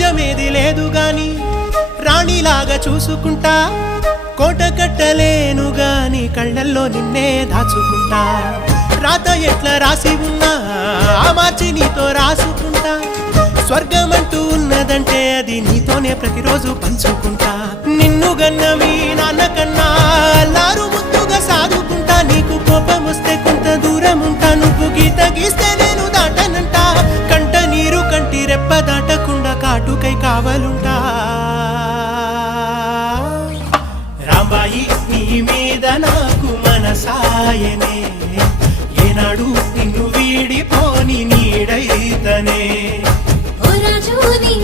రాజ్యమేది లేదు గాని రాణిలాగా చూసుకుంటా, కోట కట్టలేను గాని కళ్ళల్లో నిన్నే దాచుకుంటా. రాత ఎట్లా రాసి ఉన్నా మార్చి నీతో రాసుకుంటా, స్వర్గమంటూ ఉన్నదంటే అది నీతోనే ప్రతిరోజు పంచుకుంటా. నిన్ను గన్న మీ నాన్న కన్నా లారు ముద్దుగా సాదుకుంటా, నీకు కోపం వస్తే కొంత దూరం ఉంటా, నువ్వు గీత గీస్తే నేను దాటనంట, కంట నీరు కంటి రెప్ప దాటకుండా కాటుకై కావలుంటా. రాంబాయి నీ మీద నాకు మనసాయనే, ఏనాడు నిన్ను వీడిపోని నీడైతనే. ఓ రాజు నీ